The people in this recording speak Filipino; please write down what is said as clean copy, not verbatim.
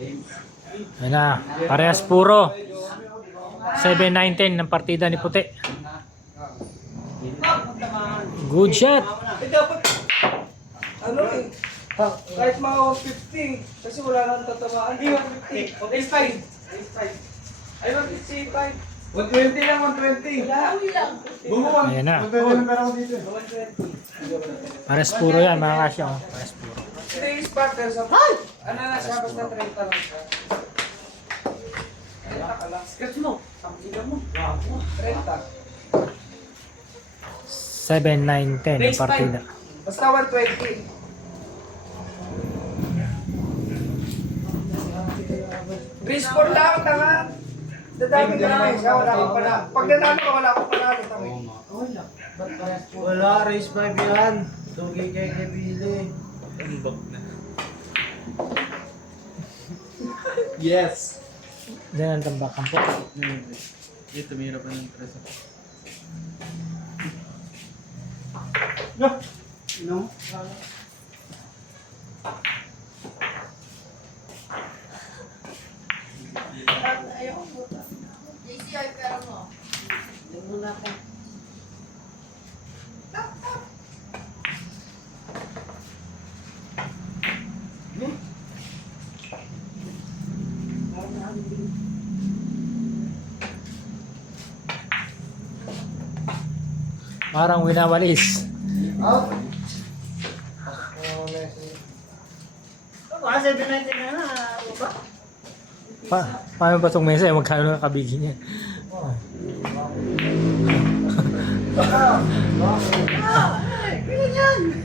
Ayan na, parehas puro. 7-9-10 ng partida ni Puti. Good shot. Dapat, ano eh, kahit mga 150, kasi wala nang tatamaan. 150. Ace 5. Ay, 155. 120 lang, 120. Bumuwan. Ayan na. 120 lang dito. 120. Parehas puro yan mga kasya. Oh. Parehas puro. Ito yung partner sa... Ano na siya, basta 30 lang siya. 30 ka lang. Sketch mo. Tampilan mo. 30. 7-9-10 ng partida. Basta 120. Race 4 lang, tanga. Dadami ka naman siya, wala akong pala. Pag nanalo ka, wala akong panalo. Wala, race 5 yan. Tugi kay Kebili. Yes. Diyan ang tambakan po. Ito, mayroon pa ng preso. No? JC, ay pera mo. Parang winawalis. Out. Kasi 719 na na. Paano ba itong mesa? Magkano na kabigi niya? Ganyan yan.